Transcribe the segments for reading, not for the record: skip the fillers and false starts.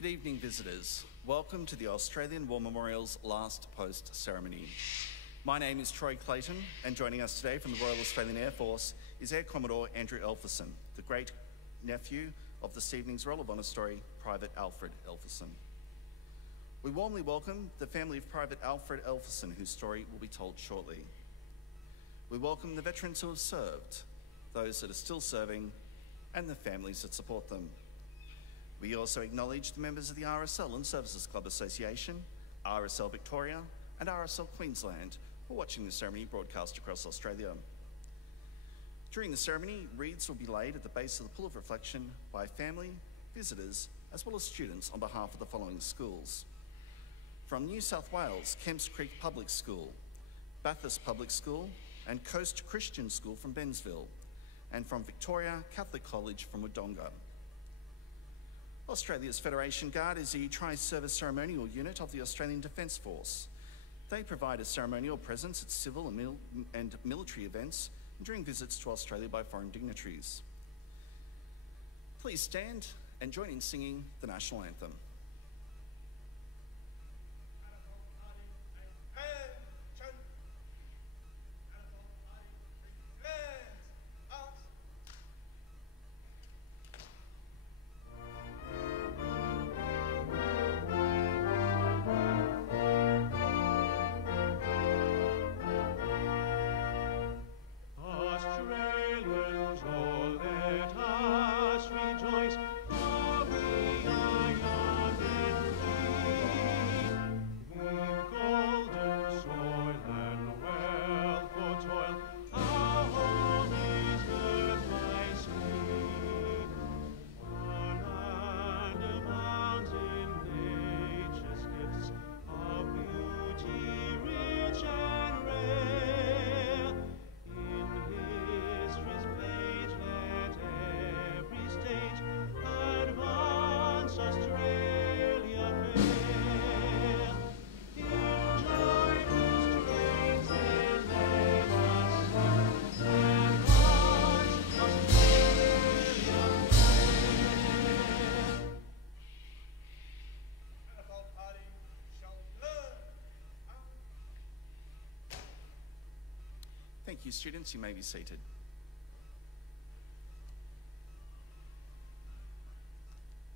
Good evening, visitors. Welcome to the Australian War Memorial's last post ceremony. My name is Troy Clayton, and joining us today from the Royal Australian Air Force is Air Commodore Andrew Elfverson, the great nephew of this evening's Roll of Honour story, Private Alfred Elfverson. We warmly welcome the family of Private Alfred Elfverson, whose story will be told shortly. We welcome the veterans who have served, those that are still serving, and the families that support them. We also acknowledge the members of the RSL and Services Club Association, RSL Victoria, and RSL Queensland who are watching the ceremony broadcast across Australia. During the ceremony, wreaths will be laid at the base of the Pool of Reflection by family, visitors, as well as students on behalf of the following schools. From New South Wales, Kemps Creek Public School, Bathurst Public School, and Coast Christian School from Bensville, and from Victoria Catholic College from Wodonga. Australia's Federation Guard is the tri-service ceremonial unit of the Australian Defence Force. They provide a ceremonial presence at civil and military events and during visits to Australia by foreign dignitaries. Please stand and join in singing the National Anthem. Thank you, students. You may be seated.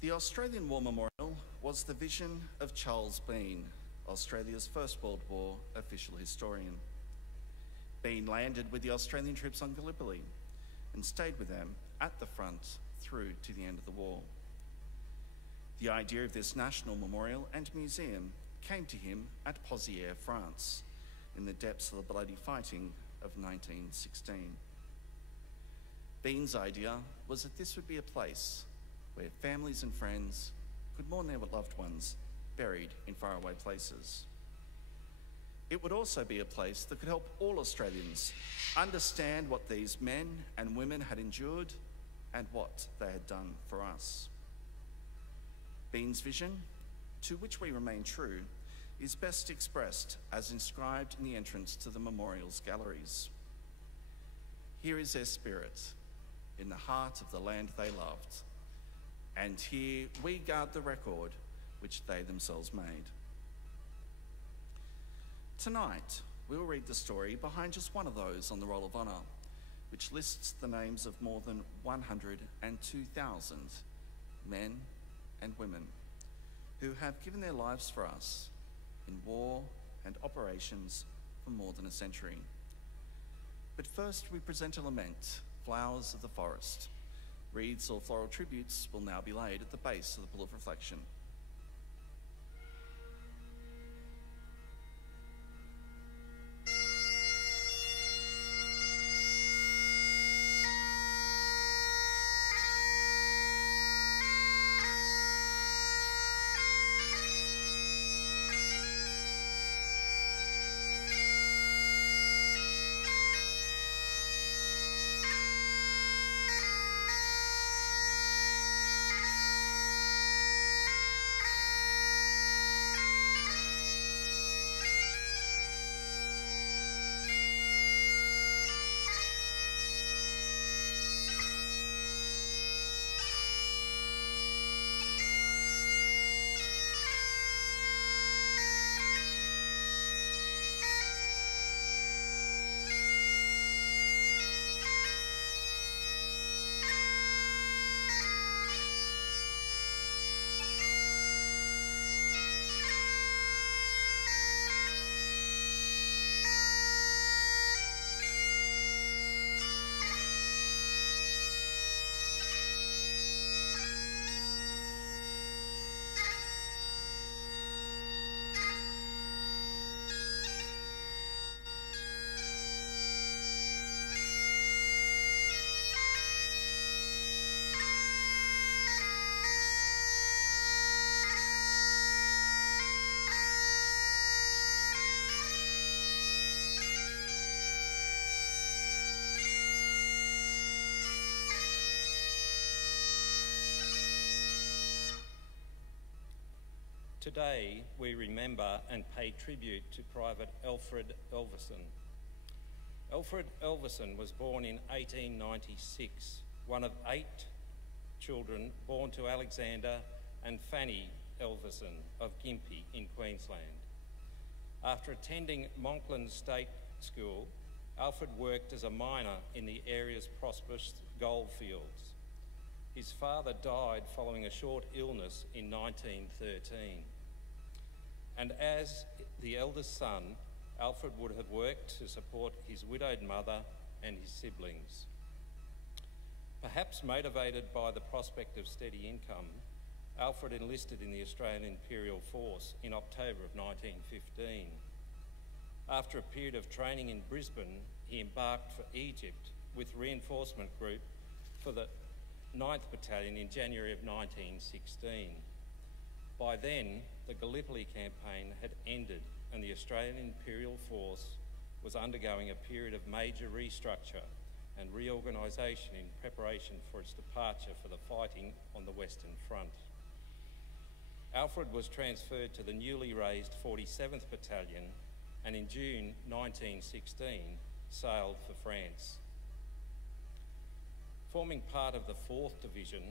The Australian War Memorial was the vision of Charles Bean, Australia's First World War official historian. Bean landed with the Australian troops on Gallipoli and stayed with them at the front through to the end of the war. The idea of this national memorial and museum came to him at Pozières, France, in the depths of the bloody fighting of 1916. Bean's idea was that this would be a place where families and friends could mourn their loved ones buried in faraway places. It would also be a place that could help all Australians understand what these men and women had endured and what they had done for us. Bean's vision, to which we remain true, is best expressed as inscribed in the entrance to the memorial's galleries. Here is their spirit, in the heart of the land they loved, and here we guard the record which they themselves made. Tonight, we'll read the story behind just one of those on the Roll of Honour, which lists the names of more than 102,000 men and women who have given their lives for us in war and operations for more than a century. But first we present a lament, Flowers of the Forest. Wreaths or floral tributes will now be laid at the base of the Pool of Reflection. Today, we remember and pay tribute to Private Alfred Elfverson. Alfred Elfverson was born in 1896, one of 8 children born to Alexander and Fanny Elfverson of Gympie in Queensland. After attending Monkland State School, Alfred worked as a miner in the area's prosperous goldfields. His father died following a short illness in 1913. And as the eldest son, Alfred would have worked to support his widowed mother and his siblings. Perhaps motivated by the prospect of steady income, Alfred enlisted in the Australian Imperial Force in October of 1915. After a period of training in Brisbane, he embarked for Egypt with reinforcement group for the 9th Battalion in January of 1916. By then, the Gallipoli campaign had ended and the Australian Imperial Force was undergoing a period of major restructure and reorganisation in preparation for its departure for the fighting on the Western Front. Alfred was transferred to the newly raised 47th Battalion and in June 1916 sailed for France. Forming part of the 4th Division,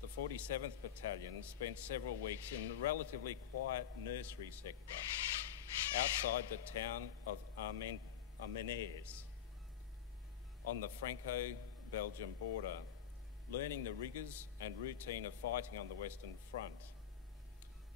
the 47th Battalion spent several weeks in the relatively quiet nursery sector outside the town of Amenares on the Franco-Belgian border, learning the rigours and routine of fighting on the Western Front.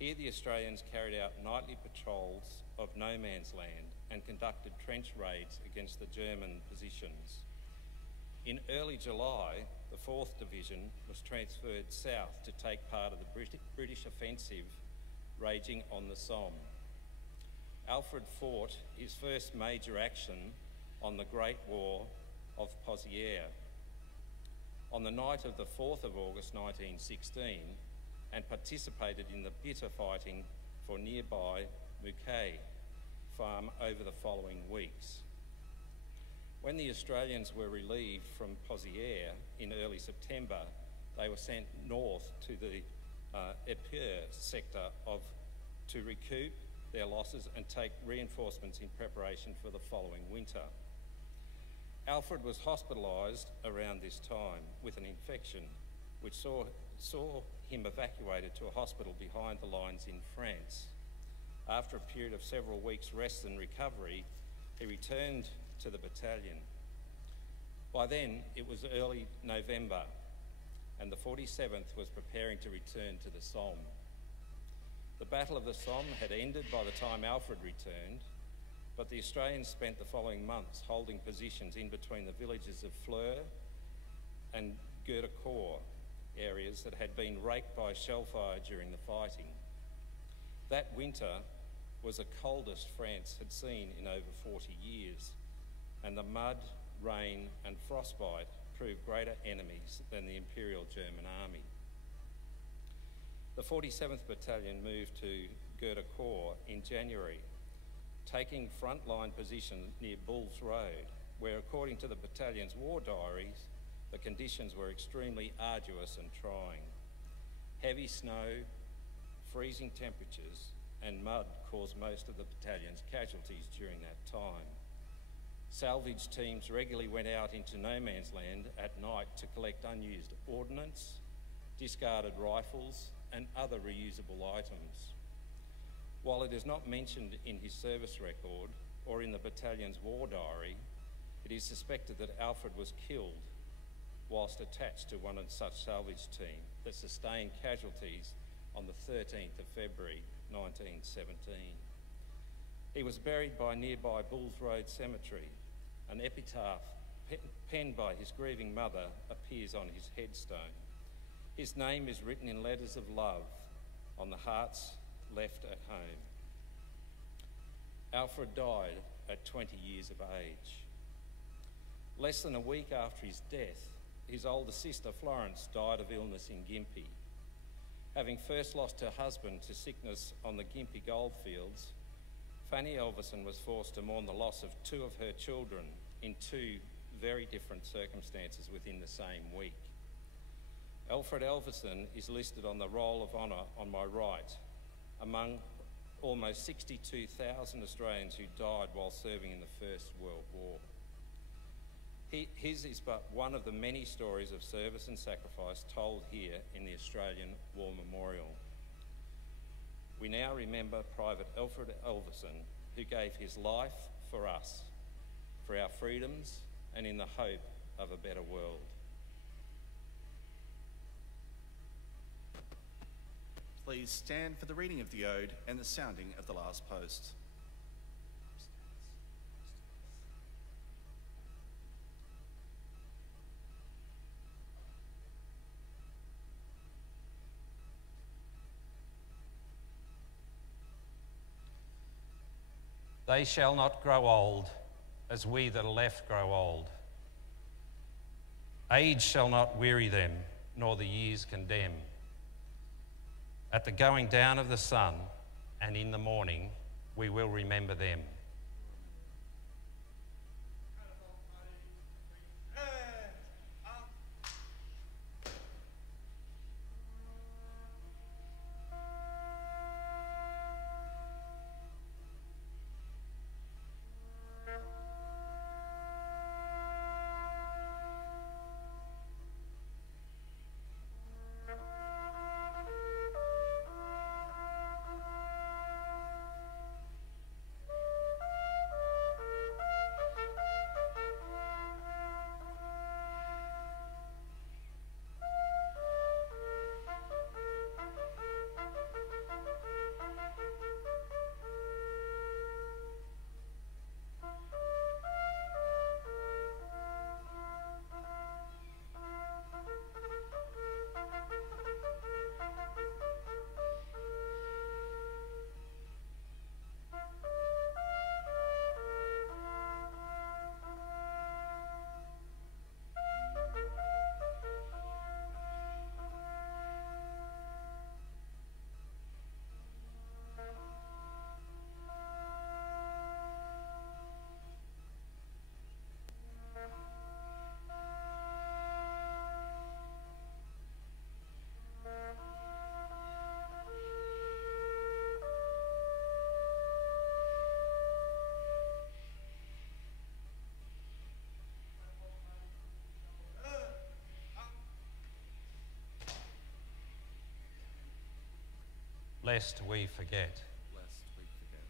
Here the Australians carried out nightly patrols of no man's land and conducted trench raids against the German positions. In early July, the 4th Division was transferred south to take part of the British offensive raging on the Somme. Alfred fought his first major action on the Great War of Pozieres on the night of the 4th of August 1916 and participated in the bitter fighting for nearby Mouquet farm over the following weeks. When the Australians were relieved from Pozieres in early September, they were sent north to the Epure sector to recoup their losses and take reinforcements in preparation for the following winter. Alfred was hospitalised around this time with an infection which saw him evacuated to a hospital behind the lines in France. After a period of several weeks' rest and recovery, he returned to the battalion. By then, it was early November, and the 47th was preparing to return to the Somme. The Battle of the Somme had ended by the time Alfred returned, but the Australians spent the following months holding positions in between the villages of Fleur and Gerdecourt, areas that had been raked by shellfire during the fighting. That winter was the coldest France had seen in over 40 years, and the mud, rain and frostbite proved greater enemies than the Imperial German Army. The 47th Battalion moved to Gerdecourt in January, taking frontline position near Bulls Road, where according to the battalion's war diaries, the conditions were extremely arduous and trying. Heavy snow, freezing temperatures and mud caused most of the battalion's casualties during that time. Salvage teams regularly went out into no man's land at night to collect unused ordnance, discarded rifles and other reusable items. While it is not mentioned in his service record or in the battalion's war diary, it is suspected that Alfred was killed whilst attached to one of such salvage team that sustained casualties on the 13th of February 1917. He was buried by nearby Bulls Road Cemetery. An epitaph penned by his grieving mother appears on his headstone. His name is written in letters of love on the hearts left at home. Alfred died at 20 years of age. Less than a week after his death, his older sister Florence died of illness in Gympie. Having first lost her husband to sickness on the Gympie goldfields, Fanny Elfverson was forced to mourn the loss of 2 of her children in 2 very different circumstances within the same week. Alfred Elfverson is listed on the Roll of Honour on my right, among almost 62,000 Australians who died while serving in the First World War. His is but one of the many stories of service and sacrifice told here in the Australian War Memorial. We now remember Private Alfred Elfverson, who gave his life for us, for our freedoms, and in the hope of a better world. Please stand for the reading of the Ode and the sounding of the last post. They shall not grow old, as we that are left grow old. Age shall not weary them, nor the years condemn. At the going down of the sun, and in the morning, we will remember them. Lest we forget. Lest we forget.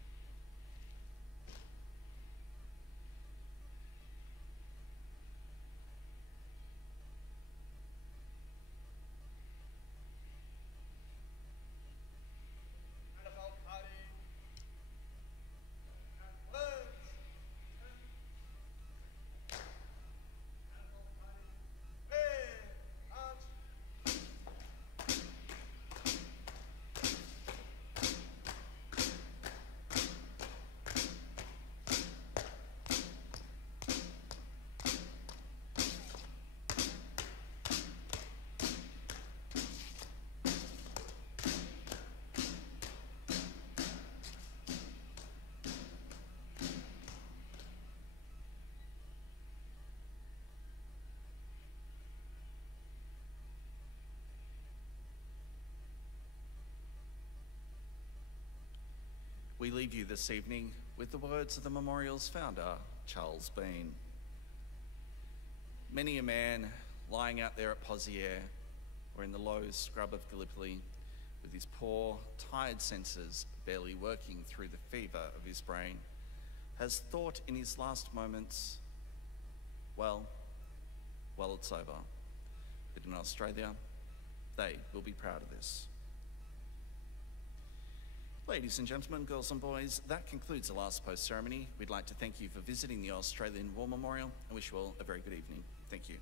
We leave you this evening with the words of the memorial's founder, Charles Bean. Many a man lying out there at Pozières or in the low scrub of Gallipoli with his poor, tired senses barely working through the fever of his brain has thought in his last moments, well, it's over. But in Australia, they will be proud of this. Ladies and gentlemen, girls and boys, that concludes the last post ceremony. We'd like to thank you for visiting the Australian War Memorial and wish you all a very good evening. Thank you.